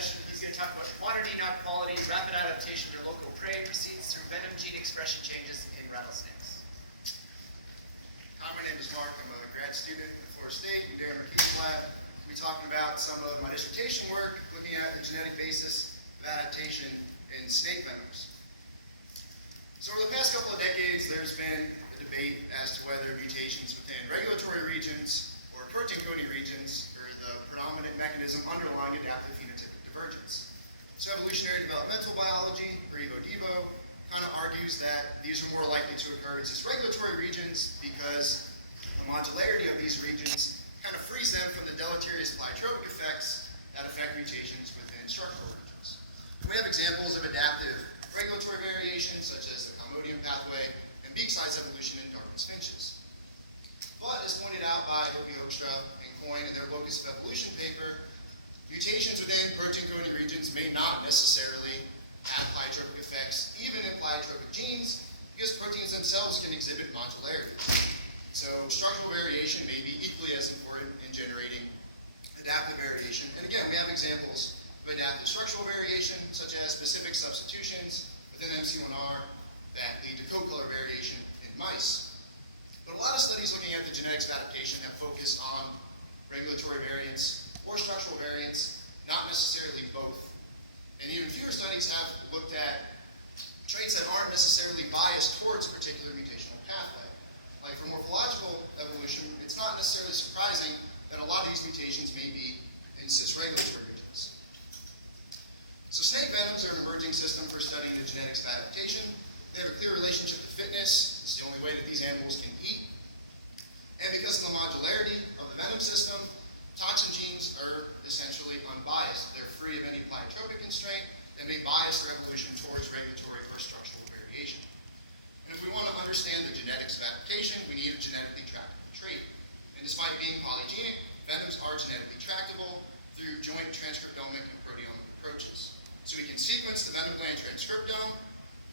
session, he's going to talk about quantity, not quality. Rapid adaptation to local prey proceeds through venom gene expression changes in rattlesnakes. Hi, my name is Mark. I'm a grad student at Florida State in Darren McKee's lab. We'll be talking about some of my dissertation work, looking at the genetic basis of adaptation in snake venoms. So over the past couple of decades, there's been a debate as to whether mutations within regulatory regions or protein-coding regions are the predominant mechanism underlying adaptive phenotypic divergence. So evolutionary developmental biology, or Evo-Devo, kind of argues that these are more likely to occur in cis-regulatory regions because the modularity of these regions kind of frees them from the deleterious pleiotropic effects that affect mutations within structural regions. We have examples of adaptive regulatory variation, such as the Comodium pathway and beak size evolution in Darwin's finches. But, as pointed out by Hopi Hoekstra and Coyne in their Locus of Evolution paper, mutations within protein-coding regions may not necessarily have pleiotropic effects, even in pleiotropic genes, because proteins themselves can exhibit modularity. So structural variation may be equally as important in generating adaptive variation. And again, we have examples of adaptive structural variation, such as specific substitutions within MC1R that lead to coat color variation in mice. But a lot of studies looking at the genetics of adaptation have focused on regulatory variance or structural variance, not necessarily both. And even fewer studies have looked at traits that aren't necessarily biased towards a particular mutational pathway. Like for morphological evolution, it's not necessarily surprising that a lot of these mutations may be in cis-regulatory regions. So snake venoms are an emerging system for studying the genetics of adaptation. They have a clear relationship to fitness. It's the only way that these animals can eat. And because of the modularity of the venom system, toxin genes are essentially unbiased. They're free of any pleiotropic constraint and may bias their evolution towards regulatory or structural variation. And if we want to understand the genetics of adaptation, we need a genetically tractable trait. And despite being polygenic, venoms are genetically tractable through joint transcriptomic and proteomic approaches. So we can sequence the venom gland transcriptome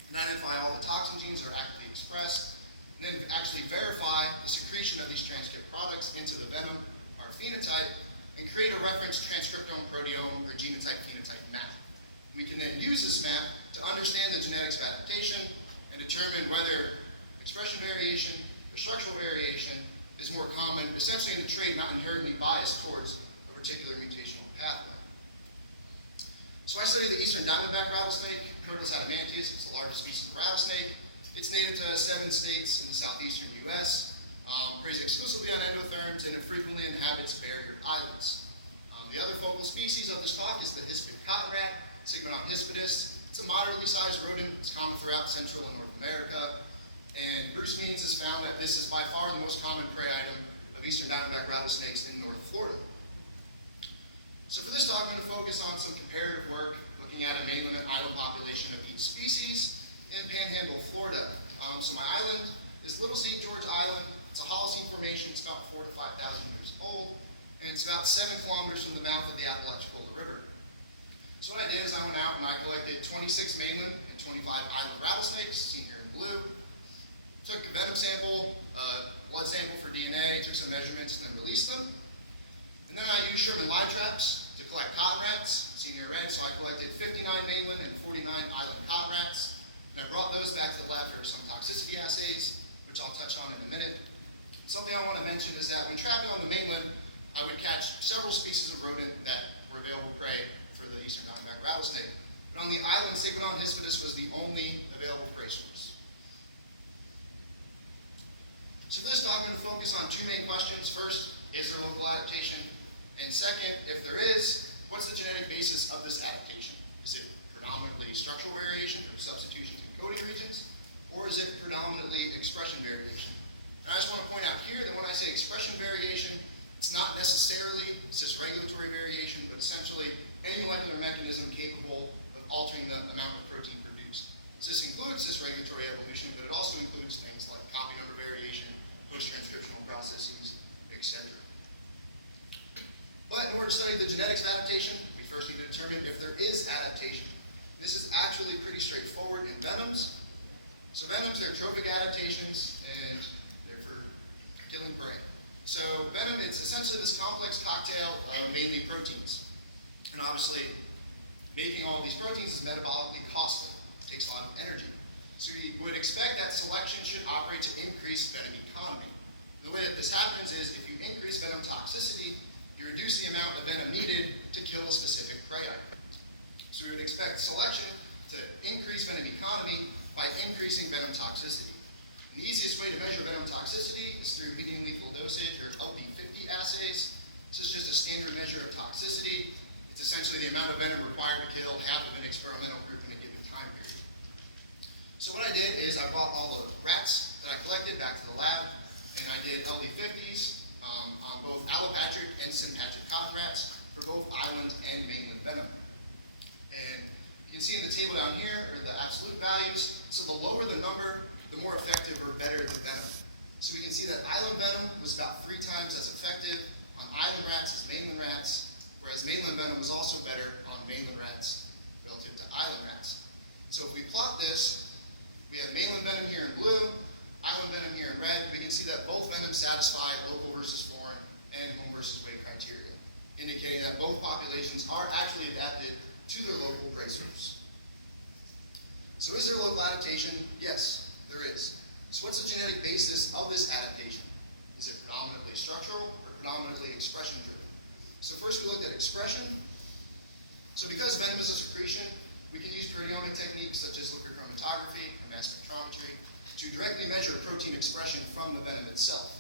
and identify all the toxin genes that are actively expressed, and then actually verify the secretion of these transcript products into the venom, our phenotype, and create a reference transcriptome proteome or genotype-phenotype map. We can then use this map to understand the genetics of adaptation and determine whether expression variation or structural variation is more common, essentially in the trait not inherently biased towards a particular mutational pathway. So I study the eastern diamondback rattlesnake, Crotalus adamantius. It's the largest species of rattlesnake. It's native to 7 states in the southeastern U.S. Preys exclusively on endotherms, and it frequently inhabits barrier islands. The other focal species of this stock is the hispid cotton rat, Sigmodon hispidus. It's a moderately sized rodent. It's common throughout Central and North America. And Bruce Means has found that this is by far the most common prey item of eastern diamondback rattlesnakes in North Florida. So for this talk, I'm going to focus on some comparative work looking at a mainland and island population of each species in Panhandle, Florida. So my island is Little St. George Island. It's a Holocene formation. It's about 4,000 to 5,000 years old, and it's about 7 kilometers from the mouth of the Apalachicola River. So what I did is I went out and I collected 26 mainland and 25 island rattlesnakes, seen here in blue. Took a venom sample, blood sample for DNA, took some measurements, and then released them. And then I used Sherman live traps to collect cotton rats, seen here in red. So I collected 59 mainland and 49 island cotton rats. And I brought those back to the lab for some toxicity assays, which I'll touch on in a minute. Something I want to mention is that when trapping on the mainland, I would catch several species of rodent that were available prey for the eastern diamondback rattlesnake. But on the island, Sigmodon hispidus was the only available prey source. So for this talk, I'm going to focus on 2 main questions. First, is there local adaptation? And second, if there is, what's the genetic basis of this adaptation? Is it predominantly structural variation or substitutions in coding regions? Or is it predominantly expression variation? And I just want to point out here that when I say expression variation, it's not necessarily cis-regulatory variation, but essentially any molecular mechanism capable of altering the amount of protein produced. So this includes cis-regulatory evolution, but it also includes things like copy number variation, post-transcriptional processes, etc. But in order to study the genetics of adaptation, we first need to determine if there is adaptation. This is actually pretty straightforward in venoms. So venoms, they're trophic adaptations, and they're for killing prey. So venom is essentially this complex cocktail of mainly proteins. And obviously, Making all these proteins is metabolically costly. It takes a lot of energy. So we would expect that selection should operate to increase venom economy. The way that this happens is if you increase venom toxicity, you reduce the amount of venom needed to kill a specific prey item. So we would expect selection to increase venom economy by increasing venom toxicity. And the easiest way to measure venom toxicity is through medium lethal dosage or LD50 assays. This is just a standard measure of toxicity. It's essentially the amount of venom required to kill half of an experimental group in a given time period. So what I did is I brought all the rats that I collected back to the lab, and I did LD50s on both allopatric and sympatric cotton rats for both island and mainland venom. And you can see in the table down here are the absolute values. So the lower the number, the more effective or better the venom. So we can see that island venom was about 3 times as effective on island rats as mainland rats, whereas mainland venom was also better on mainland rats relative to island rats. So if we plot this, we have mainland venom here in blue, island venom here in red. We can see that both venoms satisfy local versus foreign and home versus weight criteria, indicating that both populations are actually adapted to their local prey source. So is there local adaptation? Yes, there is. So what's the genetic basis of this adaptation? Is it predominantly structural or predominantly expression driven? So first we looked at expression. So because venom is a secretion, we can use proteomic techniques such as liquid chromatography or mass spectrometry to directly measure protein expression from the venom itself.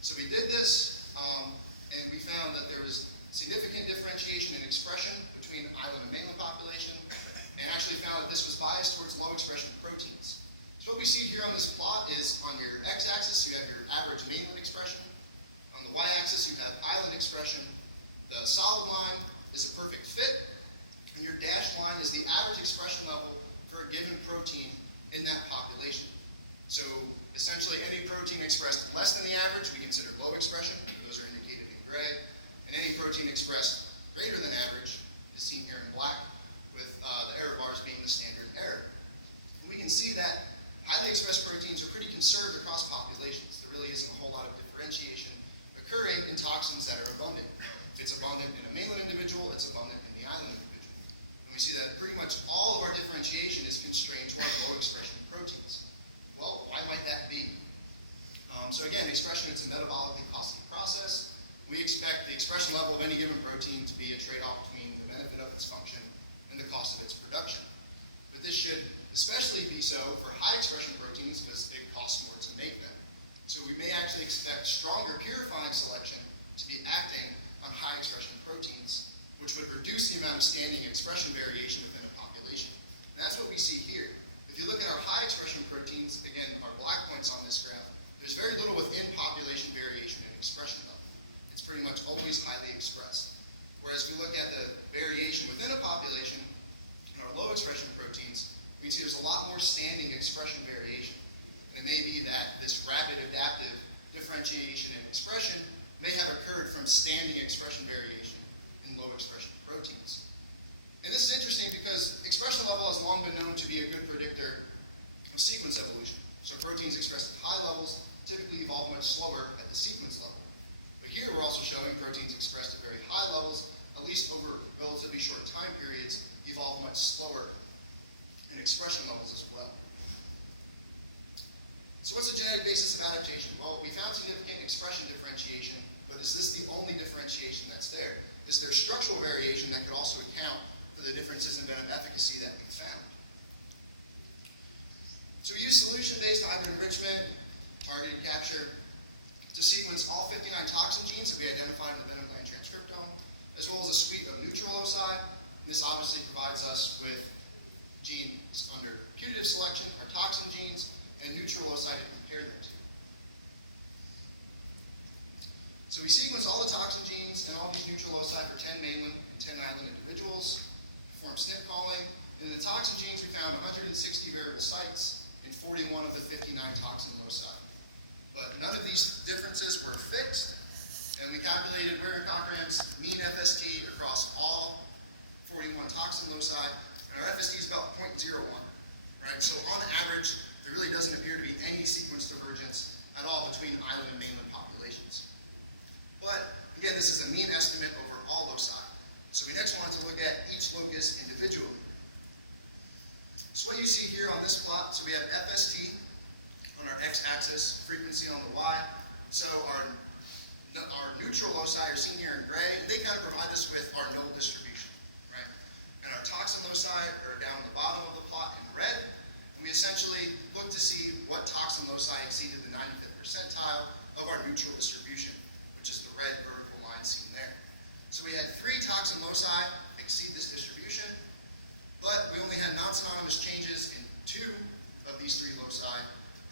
So we did this, and we found that there was significant differentiation in expression between island and mainland population, and actually found that this was biased towards low expression proteins. So what we see here on this plot is on your x-axis you have your average mainland expression, on the y-axis you have island expression, the solid line is a perfect fit, and your dashed line is the average expression level for a given protein in that population. So essentially any protein expressed less than the average we consider low expression, and those are indicated in gray, and any protein expressed greater than average is seen here in black, with the error bars being the standard error. And we can see that highly expressed proteins are pretty conserved across populations. There really isn't a whole lot of differentiation occurring in toxins that are abundant. If it's abundant in a mainland individual, it's abundant in the island individual. And we see that pretty much all of our differentiation is constrained toward low expression proteins. Well, why might that be? So again, expression is a metabolically costly process. We expect the expression level of any given protein to be a trade-off between the benefit of its function and the cost of its production. But this should especially be so for high expression proteins because it costs more to make them. So we may actually expect stronger purifying selection to be acting on high expression proteins, which would reduce the amount of standing expression variation within a population. And that's what we see here. If you look at our high expression proteins, again, our black points on this graph, there's very little within population variation in expression level. It's pretty much always highly expressed. Whereas if we look at the variation within a population, in our low expression proteins, we can see there's a lot more standing expression variation. And it may be that this rapid adaptive differentiation in expression may have occurred from standing expression variation in low expression proteins. And this is interesting because expression level has long been known to be a good predictor of sequence evolution. So proteins expressed at high levels typically evolve much slower at the sequence level. But here we're also showing proteins expressed at very high levels, at least over relatively short time periods, evolve much slower in expression levels as well. So what's the genetic basis of adaptation? Well, we found significant expression differentiation, but is this the only differentiation that's there? neutral loci are seen here in gray, and they kind of provide us with our null distribution, right? And our toxin loci are down the bottom of the plot in red, and we essentially look to see what toxin loci exceeded the 95th percentile of our neutral distribution, which is the red vertical line seen there. So we had 3 toxin loci exceed this distribution, but we only had non-synonymous changes in 2 of these 3 loci,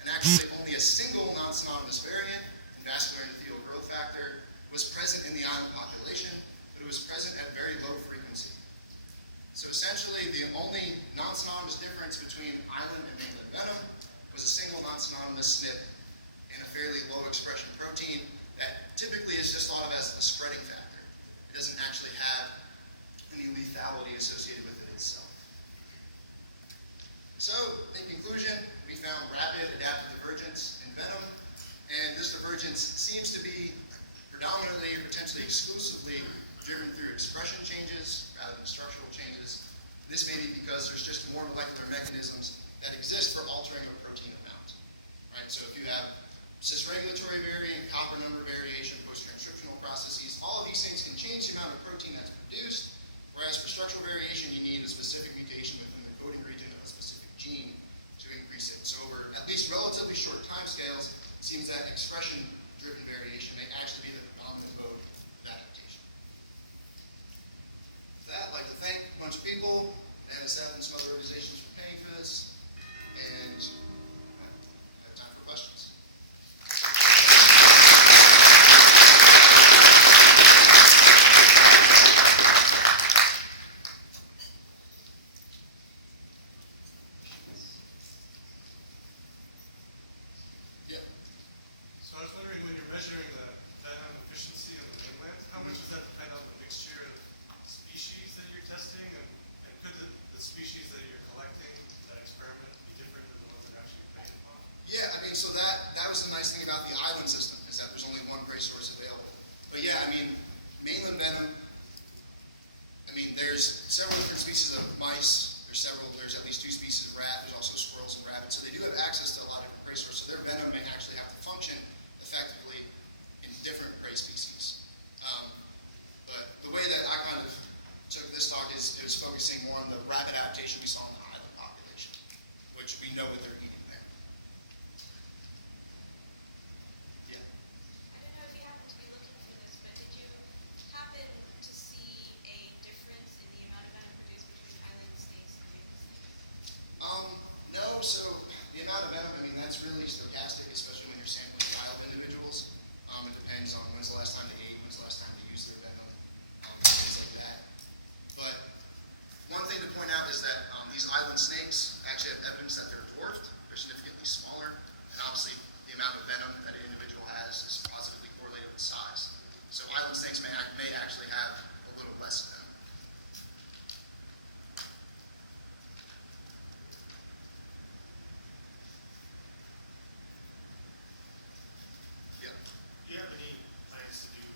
and actually only a single non-synonymous variant in vascular endothelial growth factor was present in the island population, but it was present at very low frequency. So essentially, the only non-synonymous difference between island and mainland venom was a single non-synonymous SNP in a fairly low expression protein that typically is just thought of as the spreading factor. It doesn't actually have any lethality associated with it itself. So, in conclusion, we found rapid adaptive divergence in venom, and this divergence seems to be predominantly or potentially exclusively driven through expression changes rather than structural changes. This may be because there's just more molecular mechanisms that exist for altering a protein amount. Right? So if you have cis-regulatory variant, copper number variation, post-transcriptional processes, all of these things can change the amount of protein that's produced, whereas for structural variation, you need a specific mutation within the coding region of a specific gene to increase it. So over at least relatively short timescales, it seems that expression-driven variation may actually be the predominant mode of adaptation. With that, I'd like to thank a bunch of people, and NSF and some other organizations for paying for this, and I have time for questions. So I was wondering, when you're measuring the venom efficiency on the mainland, how much does that depend on the mixture of species that you're testing? And could the species that you're collecting, that experiment, be different than the ones that actually you're paying upon? Yeah, I mean, so that was the nice thing about the island system, is that there's only one prey source available. But yeah, I mean, mainland venom, I mean, there's several different species of mice, there's at least 2 species of rat, there's also squirrels and rabbits, so they do have access to a lot of different prey sources, so their venom may actually have to function effectively in different prey species. But the way that I kind of took this talk is it was focusing more on the rapid adaptation we saw in the island population, which we know what they're eating there. Yeah. I don't know if you happen to be looking for this, but did you happen to see a difference in the amount of venom produced between island snakes and humans? No, so the amount of venom, I mean, that's really stochastic, especially when you're sampling wild individuals. It depends on when's the last time they ate, when's the last time they used their venom, things like that. But one thing to point out is that these island snakes actually have evidence that they're dwarfed, they're significantly smaller, and obviously the amount of venom that an individual has is positively correlated with size. So island snakes may actually have a little less venom. Do you have any plans to do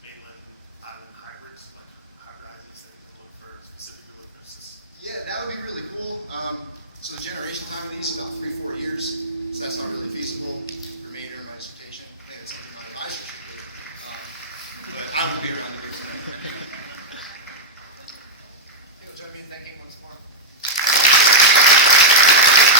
mainland island hybrids, like hybridize these things and specifically look for cis? Yeah, that would be really cool. So the generation time of these is about 3-4 years, so that's not really feasible.